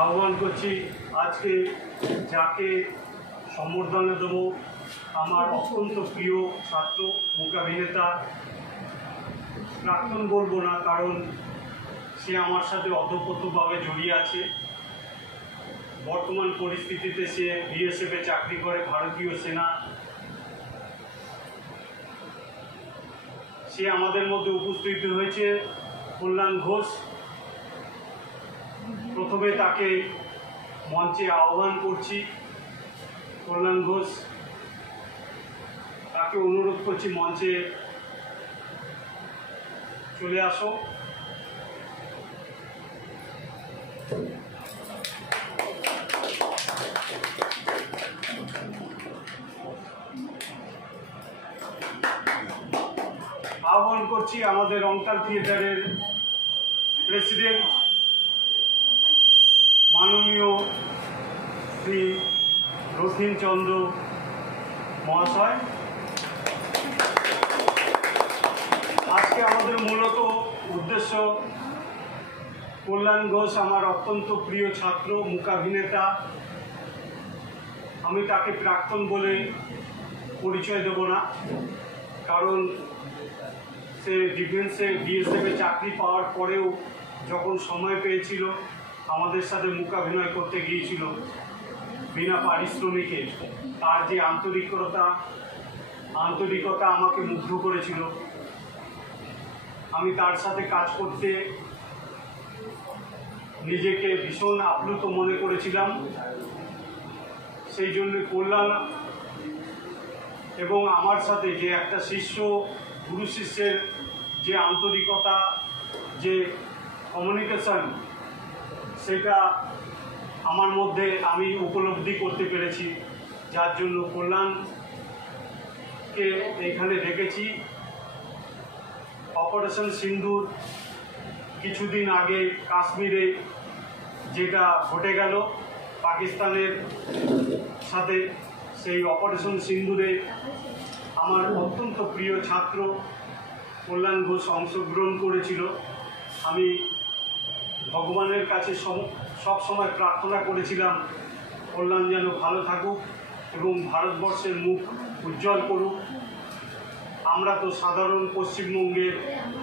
আহ্বান করছি আজকে যাকে সম্বর্ধনা দেব আমার অত্যন্ত প্রিয় ছাত্র মূকাভিনেতা, প্রাক্তন বলবো না কারণ সে আমার সাথে ওতপ্রোতভাবে জড়িয়ে আছে। বর্তমান পরিস্থিতিতে সে বিএসএফে চাকরি করে, ভারতীয় সেনা। সে আমাদের মধ্যে উপস্থিত হয়েছে কল্যাণ ঘোষ। প্রথমে তাকে মঞ্চে আহ্বান করছি। কল্যাণ ঘোষ, তাকে অনুরোধ করছি মঞ্চে চলে আসো। আহ্বান করছি আমাদের রংতাল থিয়েটারের প্রেসিডেন্ট মাননীয় শ্রী রথীন চন্দ্র মহাশয়। আজকে আমাদের মূলত উদ্দেশ্য, কল্যাণ ঘোষ আমার অত্যন্ত প্রিয় ছাত্র, মূকাভিনেতা। আমি তাকে প্রাক্তন বলে পরিচয় দেব না, কারণ সে ডিফেন্সে বিএসএফে চাকরি পাওয়ার পরেও যখন সময় পেয়েছিল আমাদের সাথে মূকাভিনয় করতে গিয়েছিল বিনা পারিশ্রমিকে। তার যে আন্তরিকতা আমাকে মুগ্ধ করেছিল। আমি তার সাথে কাজ করতে নিজেকে ভীষণ আপ্লুত মনে করেছিলাম। সেই জন্য কল্যাণ এবং আমার সাথে যে একটা গুরু শিষ্যের যে আন্তরিকতা, যে কমিউনিকেশন, সেটা আমার মধ্যে আমি উপলব্ধি করতে পেরেছি। যার জন্য কল্যাণকে এখানে রেখেছি। অপারেশন সিন্দুর কিছুদিন আগে কাশ্মীরে যেটা ঘটে গেল পাকিস্তানের সাথে, সেই অপারেশন সিন্দুরে আমার অত্যন্ত প্রিয় ছাত্র কল্যাণ ঘোষ অংশগ্রহণ করেছিল। আমি ভগবানের কাছে সব সময় প্রার্থনা করেছিলাম কল্যাণ যেন ভালো থাকুক এবং ভারতবর্ষের মুখ উজ্জ্বল করুক। আমরা তো সাধারণ পশ্চিমবঙ্গের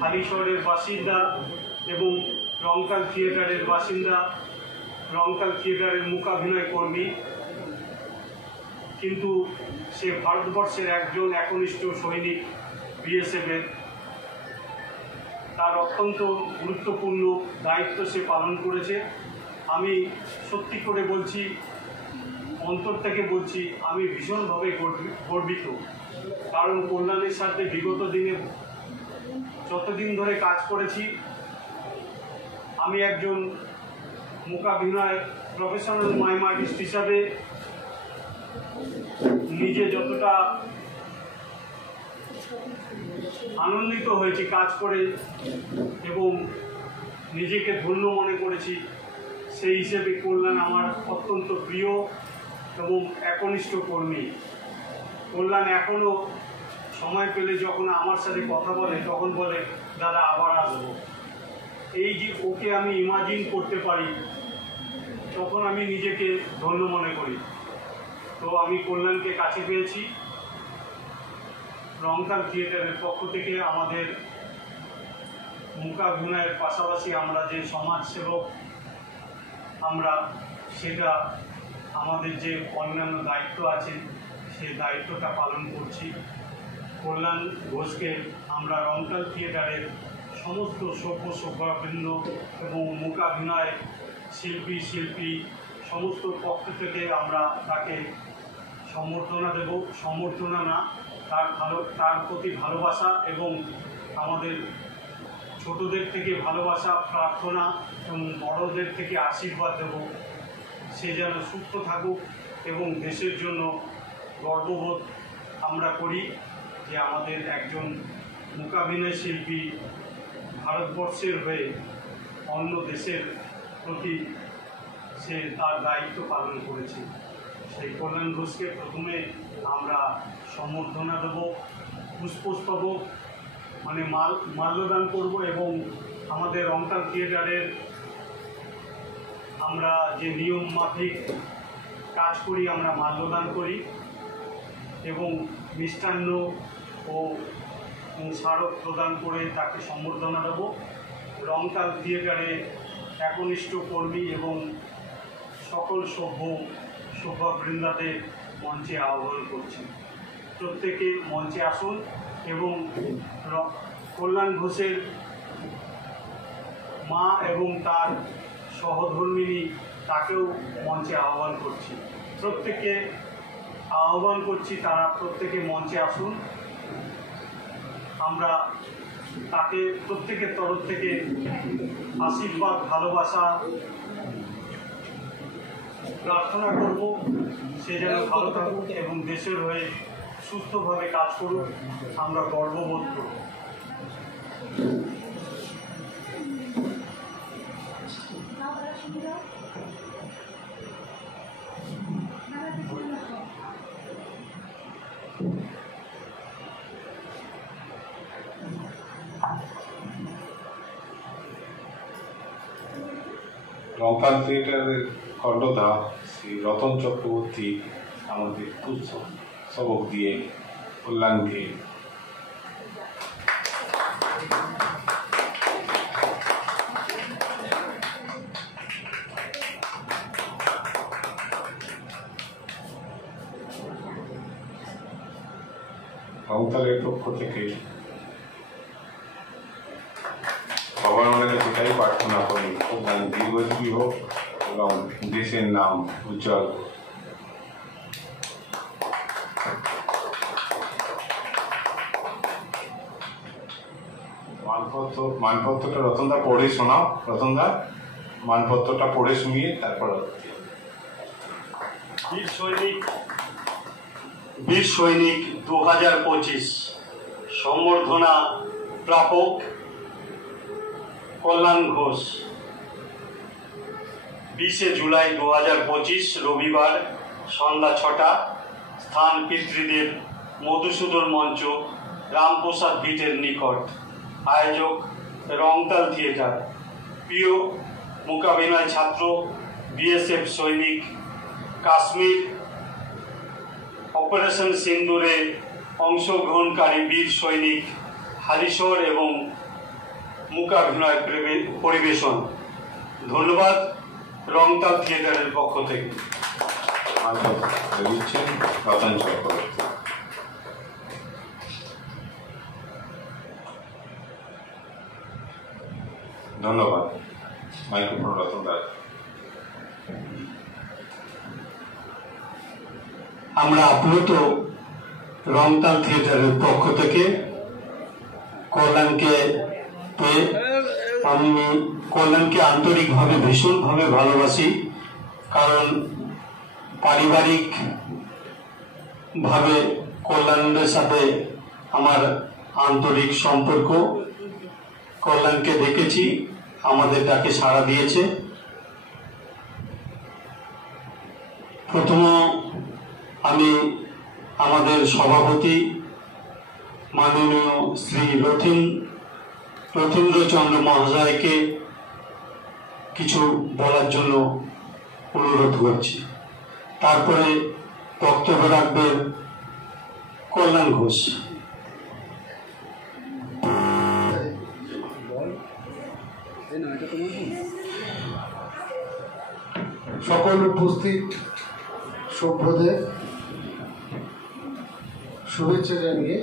হালিশহরের বাসিন্দা এবং রংতাল থিয়েটারের বাসিন্দা, রংতাল থিয়েটারের মূকাভিনয় কর্মী, কিন্তু সে ভারতবর্ষের একজন একনিষ্ঠ সৈনিক বিএসএফের। তার অত্যন্ত গুরুত্বপূর্ণ দায়িত্ব সে পালন করেছে। আমি সত্যি করে বলছি, অন্তর থেকে বলছি, আমি ভীষণভাবে গর্বিত। কারণ কল্যাণের সাথে বিগত দিনে যতদিন ধরে কাজ করেছি, আমি একজন মূকাভিনয় প্রফেশনাল মাইম আর্টিস্ট হিসাবে নিজে যতটা আনন্দিত হয়েছি কাজ করে এবং নিজেকে ধন্য মনে করেছি, সেই হিসেবে কল্যাণ আমার অত্যন্ত প্রিয় এবং একনিষ্ঠ কর্মী। কল্যাণ এখনও সময় পেলে যখন আমার সাথে কথা বলে তখন বলে, দাদা আবার আসবো। এই যে ওকে আমি ইমাজিন করতে পারি, তখন আমি নিজেকে ধন্য মনে করি। তো আমি কল্যাণকে কাছে পেয়েছি। রংতাল থিয়েটারের পক্ষ থেকে আমাদের মূকাভিনয়ের পাশাপাশি আমরা যে সমাজসেবক, আমরা সেটা আমাদের যে অন্যান্য দায়িত্ব আছে সেই দায়িত্বটা পালন করছি। কল্যাণ ঘোষকে আমরা রংতাল থিয়েটারের সমস্ত সভ্যবৃন্দ এবং মূকাভিনয় শিল্পী সমস্ত পক্ষ থেকে আমরা তাকে সম্বর্ধনা দেব। সম্বর্ধনা না, তার প্রতি ভালোবাসা এবং আমাদের ছোটদের থেকে ভালোবাসা, প্রার্থনা এবং বড়দের থেকে আশীর্বাদ দেব। সে যেন সুস্থ থাকুক এবং দেশের জন্য গর্ববোধ আমরা করি যে আমাদের একজন মূকাভিনয় শিল্পী ভারতবর্ষের হয়ে অন্য দেশের প্রতি সে তার দায়িত্ব পালন করেছে। সেই কল্যাণ ঘোষকে প্রথমে আমরা সম্বর্ধনা দেব, পুষ্পস্তবক মানে মাল্যদান করব এবং আমাদের রংতাল থিয়েটারের আমরা যে নিয়ম মাফিক কাজ করি, আমরা মাল্যদান করি এবং মিষ্টান্ন ও স্মারক প্রদান করে তাকে সম্বর্ধনা দেব। রংতাল থিয়েটারে একনিষ্ঠ কর্মী এবং সকল সভ্যবৃন্দাদের মঞ্চে আহ্বান করছি। প্রত্যেকে মঞ্চে আসুন এবং কল্যাণ ঘোষের মা এবং তার সহধর্মিণী তাকেও মঞ্চে আহ্বান করছি। প্রত্যেকে আহ্বান করছি, তারা প্রত্যেকে মঞ্চে আসুন। আমরা তাকে প্রত্যেকের তরফ থেকে আশীর্বাদ, ভালোবাসা প্রার্থনা করব। সে যেন ভালো থাকুক এবং দেশের হয়ে সুস্থভাবে কাজ করুক, আমরা গর্ববোধ করব। রংতাল থিয়েটারের কর্ণধার শ্রী রতন চক্রবর্তী আমাদের পুষ্প সবক দিয়ে কল্যাণকে রংতালের পক্ষ থেকে ভগবানের কাছে এটাই প্রার্থনা করি, কল্যাণ দীর্ঘজীবী হোক এবং দেশের নাম উজ্জ্বল। মানপত্রটা রতনদা পড়ে শোনাও। রতনদা মানপত্রটা পড়ে শুনিয়ে তারপর বীর সৈনিক 2025 সম্বর্ধনা প্রাপক কল্যাণ ঘোষ। 20 জুলাই 2025 রবিবার সন্ধ্যা 6টা। স্থান পিতৃদেব মধুসূদন মঞ্চ, রামপ্রসাদ ভিটের নিকট। আয়োজক রংতাল থিয়েটার। প্রিয় মূকাভিনয় ছাত্র, বিএসএফ সৈনিক, কাশ্মীর অপারেশন সিন্দুরে অংশগ্রহণকারী বীর সৈনিক, হালিশহর এবং মূকাভিনয় পরিবেশন। ধন্যবাদ রংতাল থিয়েটারের পক্ষ থেকে। দিচ্ছেন রতন চক্রবর্তী। ধন্যবাদ। মাইক্রোফোন রতন দাস। আমরা আপ্লুত রংতাল থিয়েটারের পক্ষ থেকে কল্যাণকে পেয়ে আমি কল্যাণকে আন্তরিকভাবে ভীষণভাবে ভালোবাসি। কারণ পারিবারিকভাবে কল্যাণের সাথে আমার আন্তরিক সম্পর্ক। কল্যাণকে দেখেছি, আমাদের ডাকে সাড়া দিয়েছে। প্রথম আমি আমাদের সভাপতি মাননীয় শ্রী রথীন্দ্রচন্দ্র মহাশয়কে কিছু বলার জন্য অনুরোধ করছি। তারপরে বক্তব্য রাখবেন কল্যাণ ঘোষ। সকল উপস্থিত সভ্যদের শুভেচ্ছা জানিয়ে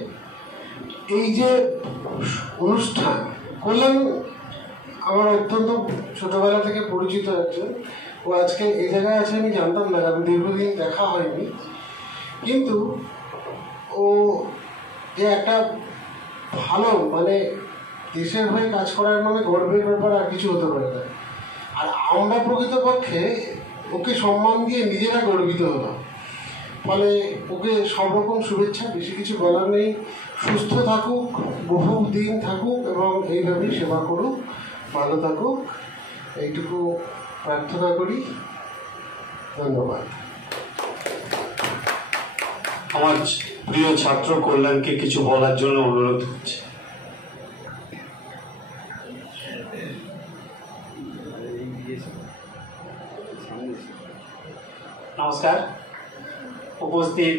এই যে অনুষ্ঠান, কল্যাণ আমার অত্যন্ত ছোটবেলা থেকে পরিচিত একজন। ও আজকে এই জায়গায় আছে আমি জানতাম না, কারণ দীর্ঘদিন দেখা হয়নি। কিন্তু ও যে একটা ভালো মানে দেশের হয়ে কাজ করার মানে গর্বের ব্যাপার আর কিছু হতে পারে না। আর আমরা প্রকৃতপক্ষে ওকে সম্মান দিয়ে নিজেরা গর্বিত হলাম। ফলে ওকে সব রকম শুভেচ্ছা, বেশি কিছু বলার নেই। সুস্থ থাকুক, বহু দিন থাকুক এবং এইভাবেই সেবা করুক, ভালো থাকুক, এইটুকু প্রার্থনা করি। ধন্যবাদ। আমার প্রিয় ছাত্র কল্যাণকে কিছু বলার জন্য অনুরোধ করছি। নমস্কার। উপস্থিত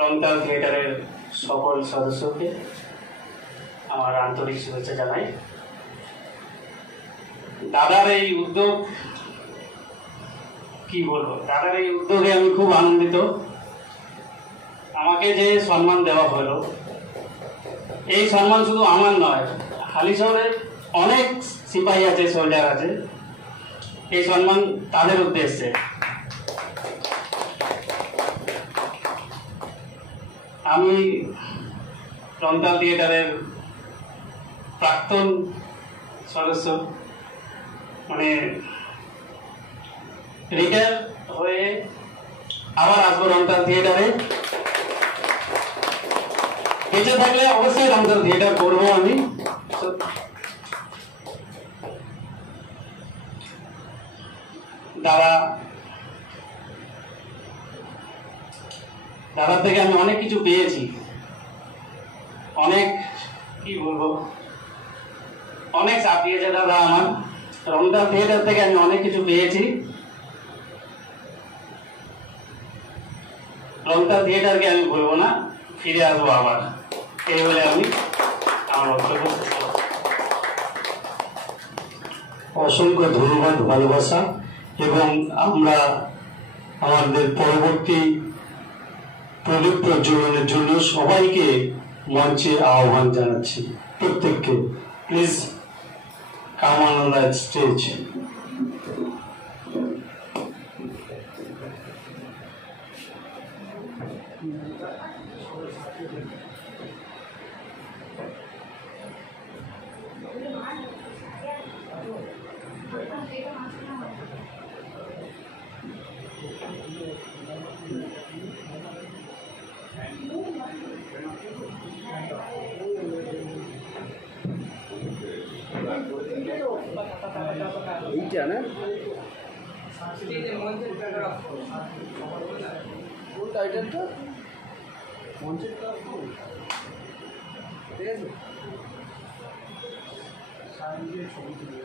রংতাল থিয়েটারের সকল সদস্যকে আমার আন্তরিক শুভেচ্ছা জানাই। দাদার এই উদ্যোগ, কি বলবো, দাদার এই উদ্যোগে আমি খুব আনন্দিত। আমাকে যে সম্মান দেওয়া হলো, এই সম্মান শুধু আমার নয়, হালিশহরে অনেক সিপাহী আছে, সোলজার আছে, এই সম্মান তাদের উদ্দেশ্যে। আমি রংতাল থিয়েটারের প্রাক্তন সদস্য, মানে রিটায়ার হয়ে আবার আসবো রংতাল থিয়েটারে। বেঁচে থাকলে অবশ্যই রংতাল থিয়েটার করবো আমি। দাদা থেকে আমি অনেক কিছু পেয়েছি, অনেক, কি বলবো, অনেক চাপ দিয়েছে দাদা আমার। রংতাল থিয়েটার থেকে আমি অনেক কিছু পেয়েছি। রংতাল থিয়েটারকে আমি বলবো না, ফিরে আসবো আবার, এই বলে আমি আমার বক্তব্য শেষ করছি। অসংখ্য ধন্যবাদ, ভালোবাসা, এবং আমরা আমাদের পরবর্তী প্রদীপ প্রজ্বলনের জন্য সবাইকে মঞ্চে আহ্বান জানাচ্ছি। প্রত্যেককে please come on the stage. এইটা না কোন টাইটেলটা মঞ্চের ঠিক আছে। ছবি তুলে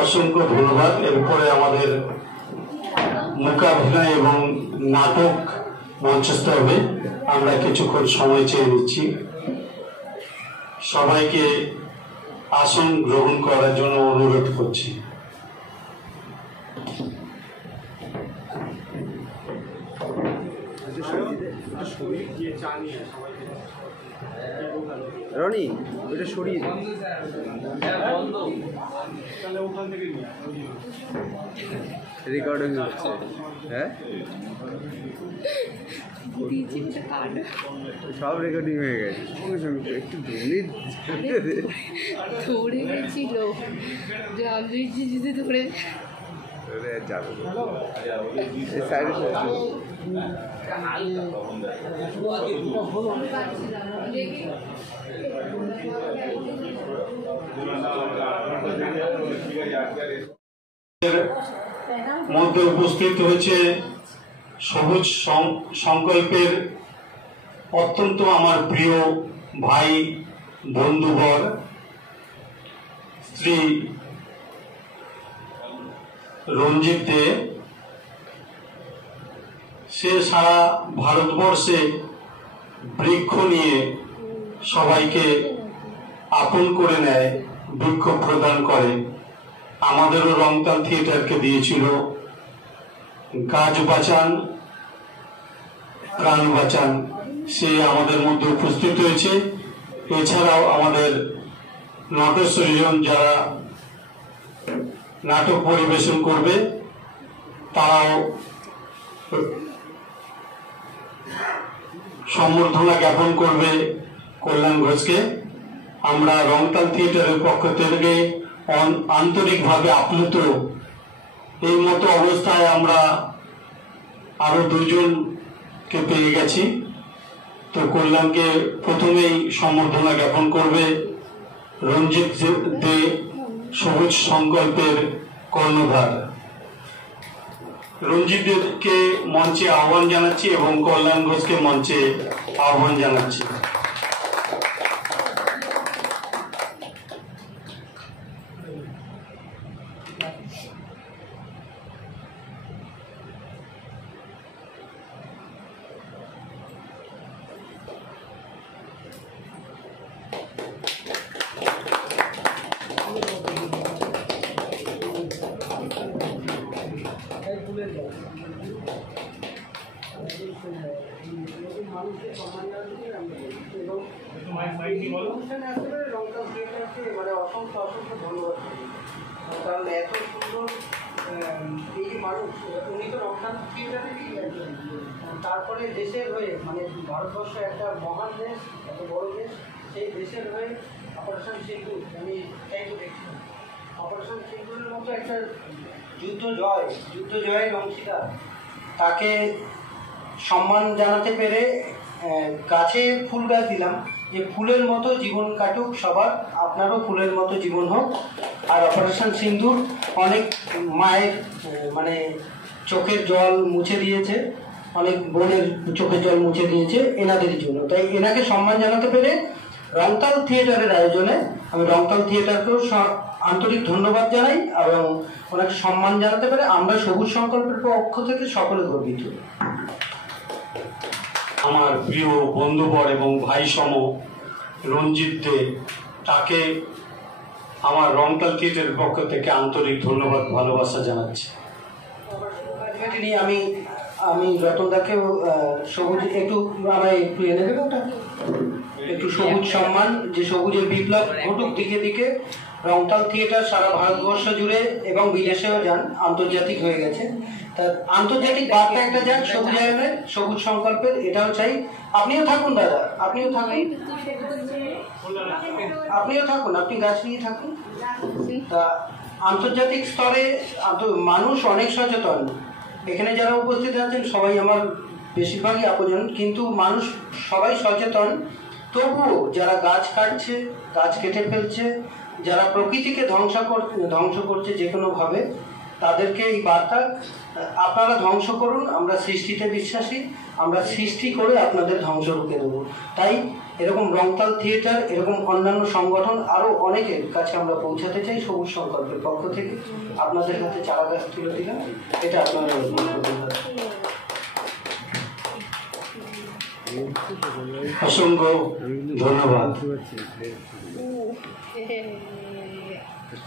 অসংখ্য ধন্যবাদ। এরপরে আমাদের মোকাবিলা এবং নাটক মঞ্চস্থ হবে। আমরা কিছুক্ষণ সময় চেয়ে নিচ্ছি। সবাইকে আসন গ্রহণ করার জন্য অনুরোধ করছি। রনি ওটা সরিয়ে দে। তাহলে ওখান থেকে নিয়ে রেকর্ডিং হচ্ছে। হ্যাঁ সব রেকর্ডিং হয়ে গেছে। একটু ধরে গেছিল যদি ধরে যাবে মধ্যে উপস্থিত হয়েছে সবুজ সংকল্পের অত্যন্ত আমার প্রিয় ভাই বন্ধুবর শ্রী রঞ্জিত দে। সে সারা ভারতবর্ষে বৃক্ষ নিয়ে সবাইকে আপন করে নেয়, বৃক্ষ প্রদান করে। আমাদেরও রংতাল থিয়েটারকে দিয়েছিল গাছ বাঁচান প্রাণ বাঁচান। সে আমাদের মধ্যে উপস্থিত হয়েছে। এছাড়াও আমাদের নটসৃজন যারা নাটক পরিবেশন করবে তারাও সম্বর্ধনা জ্ঞাপন করবে কল্যাণ ঘোষকে। আমরা রংতাল থিয়েটারের পক্ষ থেকে আন্তরিকভাবে আপ্লুত। এই মতো অবস্থায় আমরা আরো দুজনকে পেয়ে গেছি। তো কল্যাণকে প্রথমেই সম্বর্ধনা জ্ঞাপন করবে রঞ্জিত দে, সবুজ সংকল্পের কর্ণধার। রঞ্জিত দেবকে মঞ্চে আহ্বান জানাচ্ছি এবং কল্যাণ ঘোষকে মঞ্চে আহ্বান জানাচ্ছি। অসংখ্য অসংখ্য ধন্যবাদ। কারণ এত সুন্দর এই যে মানুষ, উনি তো রংতাল থিয়েটারেরই একজন। তারপরে দেশের হয়ে, মানে ভারতবর্ষ একটা মহান দেশ, এত বড় দেশ, সেই দেশের হয়ে অপারেশন সিন্দুর, আমি তাই তো দেখছিলাম অপারেশন সিন্দুরের মতো একটা যুদ্ধ জয়ের অংশীদার, তাকে সম্মান জানাতে পেরে গাছে ফুল গাছ দিলাম যে ফুলের মতো জীবন কাটুক সবার, আপনারও ফুলের মতো জীবন হোক। আর অপারেশন সিন্দুর অনেক মায়ের মানে চোখের জল মুছে দিয়েছে, অনেক বোনের চোখের জল মুছে দিয়েছে এনাদের জন্য। তাই এনাকে সম্মান জানাতে পেরে রংতাল থিয়েটারের আয়োজনে আমি রংতাল থিয়েটারকেও আন্তরিক ধন্যবাদ জানাই এবং ওনাকে সম্মান জানাতে পেরে আমরা সবুজ সংকল্পের পক্ষ থেকে সকলে গর্বিত। আমার প্রিয় বন্ধুবর এবং ভাই সম রঞ্জিত দে, তাকে আমার রংতাল থিয়েটারের পক্ষ থেকে আন্তরিক ধন্যবাদ ভালোবাসা জানাচ্ছি। আমি রতনদাকেও সবুজ একটু আমায় একটু এনে দেবে, ওটা একটু সবুজ সম্মান, যে সবুজের বিপ্লব ঘটুক দিকে দিকে। রংতাল থিয়েটার সারা ভারতবর্ষ জুড়ে এবং বিদেশেও যান, আন্তর্জাতিক হয়ে গেছে। তা আন্তর্জাতিক বার্তা একটা যান সবুজায়নের, সবুজ সংকল্পের, এটাও চাই। আপনিও থাকুন দাদা, আপনিও থাকুন, আপনি গাছ নিয়ে থাকুন। তা আন্তর্জাতিক স্তরে মানুষ অনেক সচেতন। এখানে যারা উপস্থিত আছেন সবাই আমার বেশিরভাগই আপনজন, কিন্তু মানুষ সবাই সচেতন। তবুও যারা গাছ কাটছে, গাছ কেটে ফেলছে, যারা প্রকৃতিকে ধ্বংস করছে যে কোনোভাবে, তাদেরকে এই বার্তা, আপনারা ধ্বংস করুন, আমরা সৃষ্টিতে বিশ্বাসী, আমরা সৃষ্টি করে আপনাদের ধ্বংস রুখে দেবো। তাই এরকম রংতাল থিয়েটার, এরকম অন্যান্য সংগঠন আরও অনেকের কাছে আমরা পৌঁছাতে চাই সবুজ সংকল্পের পক্ষ থেকে। আপনাদের হাতে চারা গাছ তুলে দিলাম, এটা আপনারা অসংখ্য ধন্যবাদ।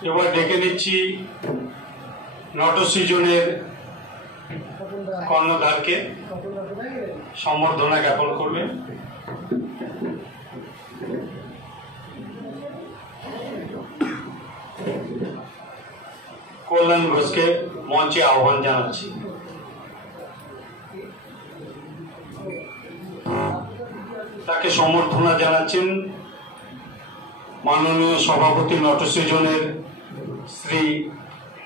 এবার ডেকে নিচ্ছি নটসৃজনের কর্ণধারকে, সম্বর্ধনা জ্ঞাপন করবে। কল্যাণ ঘোষকে মঞ্চে আহ্বান জানাচ্ছি। তাকে সম্বর্ধনা জানাচ্ছেন মাননীয় সভাপতি নটসৃজনের শ্রী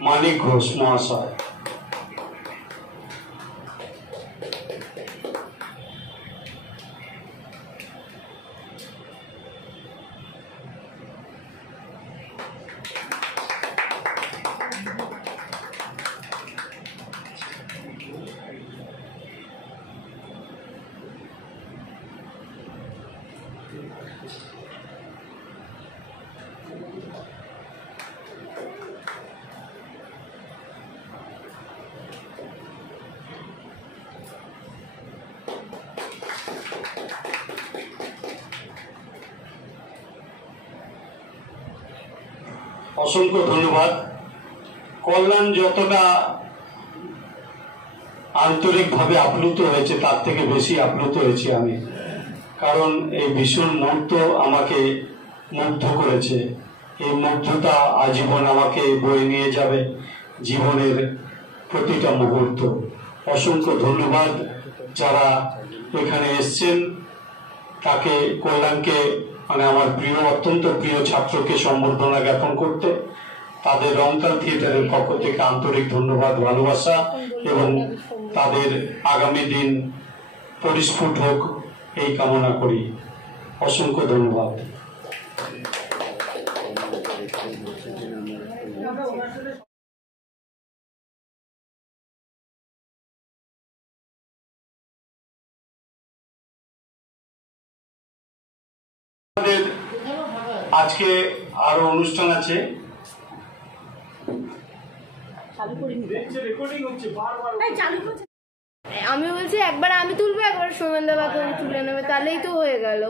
মানিক ঘোষ মহাশয়। অসংখ্য ধন্যবাদ। কল্যাণ যতটা আন্তরিকভাবে আপ্লুত হয়েছে তার থেকে বেশি আপ্লুত হয়েছি আমি, কারণ এই ভীষণ মুহূর্ত আমাকে মুগ্ধ করেছে। এই মুগ্ধতা আজীবন আমাকে বয়ে নিয়ে যাবে জীবনের প্রতিটা মুহূর্ত। অসংখ্য ধন্যবাদ যারা এখানে এসছেন। তাকে কল্যাণকে মানে আমার প্রিয় অত্যন্ত প্রিয় ছাত্রকে সম্বর্ধনা জ্ঞাপন করতে তাদের রংতাল থিয়েটারের পক্ষ থেকে আন্তরিক ধন্যবাদ, ভালোবাসা এবং তাদের আগামী দিন পরিস্ফুট হোক এই কামনা করি। অসংখ্য ধন্যবাদ। আজকে আরো অনুষ্ঠান আছে। আমি বলছি একবার আমি তুলবো, একবার সোমেন দাদা তুলে নেবে, তাহলেই তো হয়ে গেল।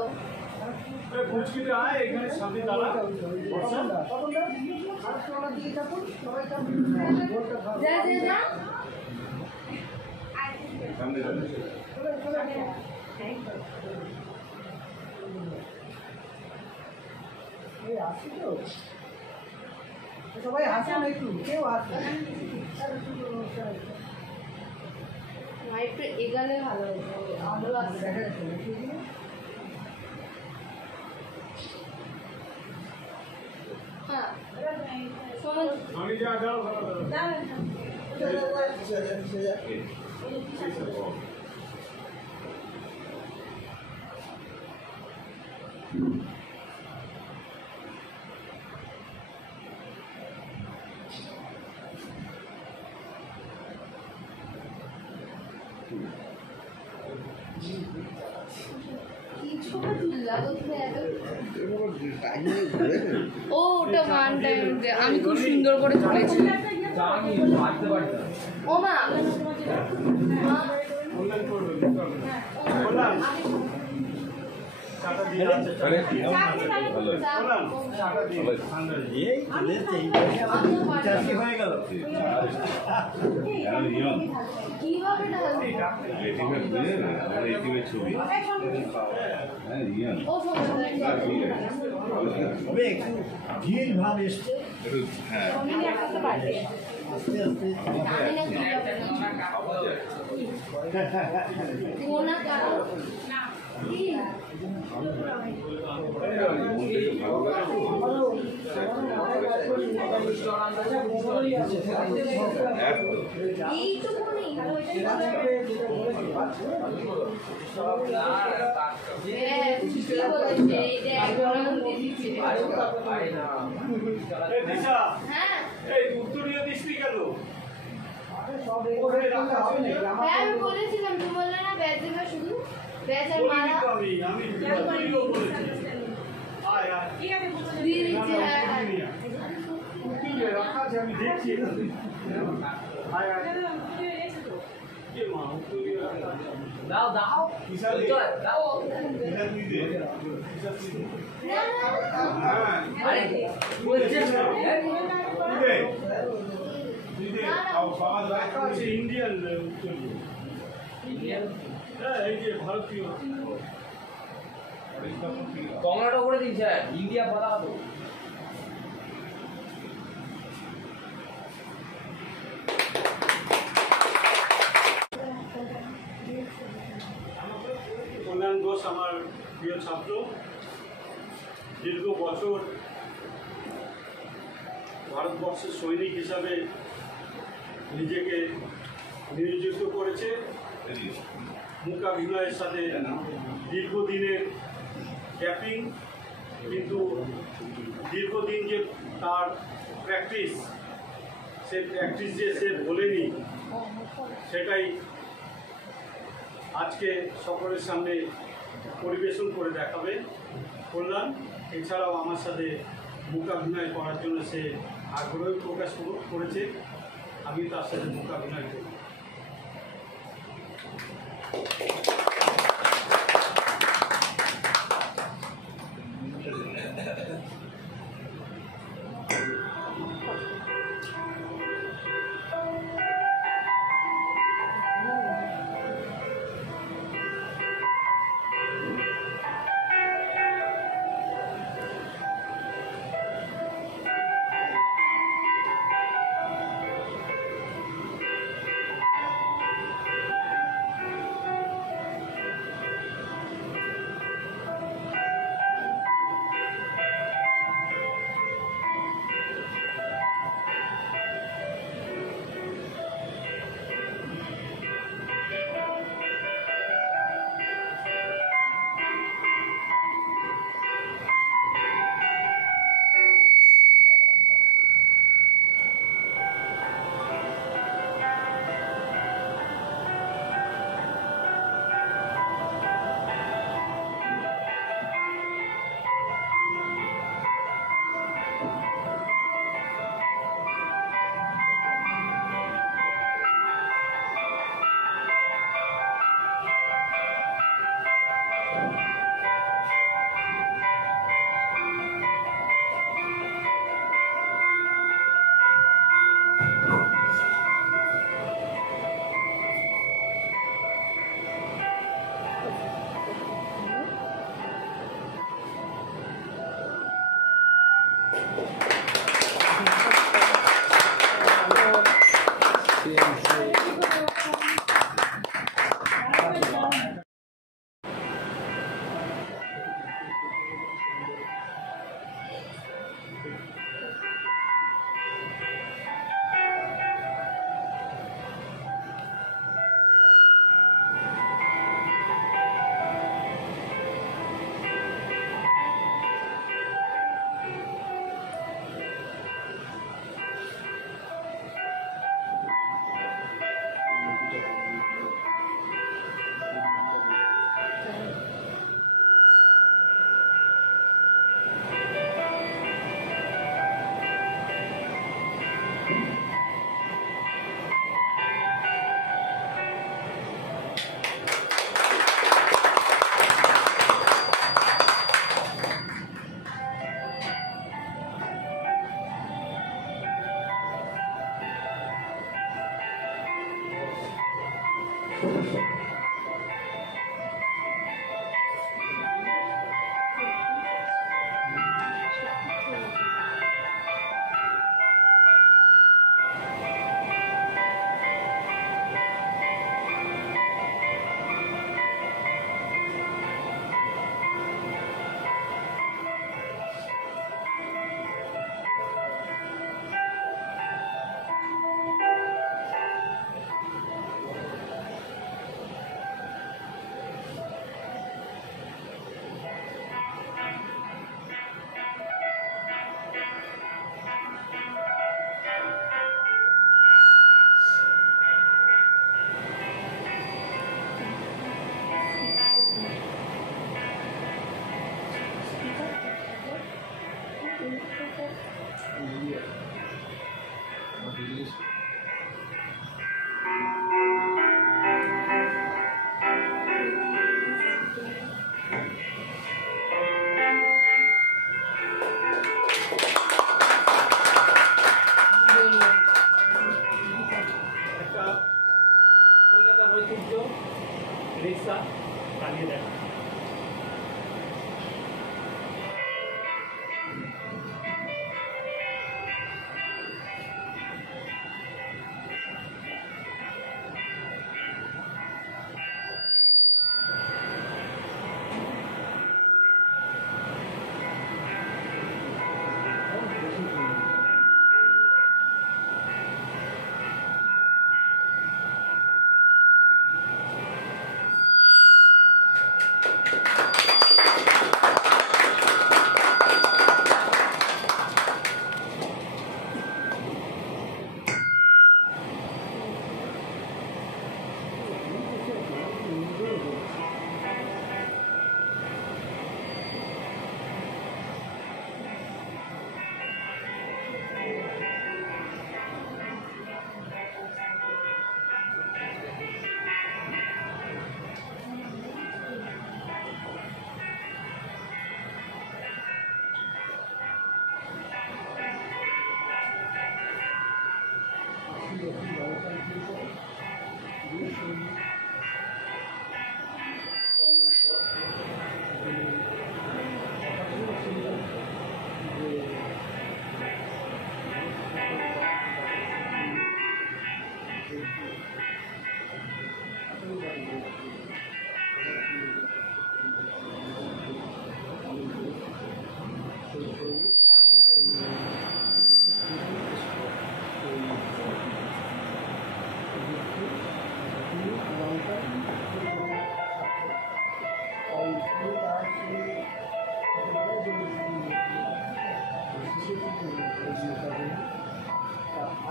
সবাই হাসেন একটু, কেউ আসে একটু এগালে ভালো হতো। হ্যাঁ ও ওটা ওয়ান টাইম আমি খুব সুন্দর করে তুলেছি। ও মা উত্তরীয় দৃষ্টি কেন? আমি বলেছিলাম, তুমি বললে না ব্যাচ দেবে শুধু ব্যাচ আর মালা। আমি উত্তরীয় বলেছি। দিয়ে দিচ্ছি। রাখা আছে, আমি দেখছি। দাও দাও দাও ইন্ডিয়ান হ্যাঁ, এই যে ভারতীয় কংলাটা করে দিন স্যার, ইন্ডিয়া পতাকা তো ছাত্র, দীর্ঘ বছর ভারতবর্ষের সৈনিক হিসাবে নিজেকে নিয়োজিত করেছে। মূকাভিনয়ের সাথে দীর্ঘদিনের গ্যাপিং, কিন্তু দীর্ঘদিন যে তার প্র্যাকটিস, সেই প্র্যাকটিস যে সে ভোলেনি, সেটাই আজকে সকলের সামনে পরিবেশন করে দেখাবে কল্যাণ। এছাড়াও আমার সাথে মূকাভিনয় করার জন্য সে আগ্রহ প্রকাশ করেছে, আমি তার সাথে মূকাভিনয় করি। রিক্সা চালিয়ে দেখা।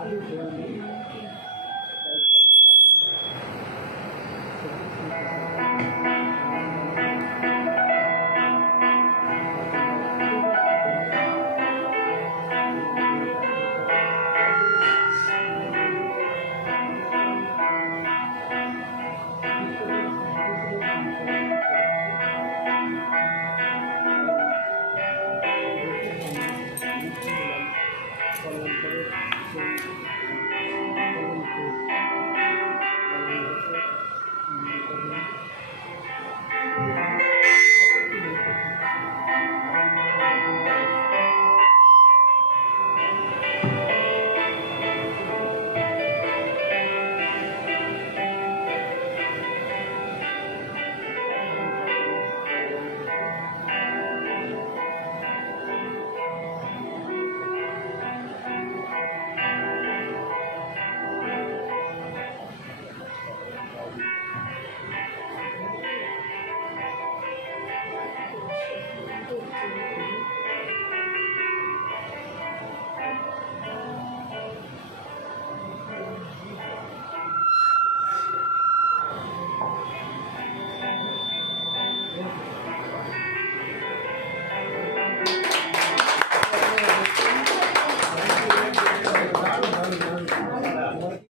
আগে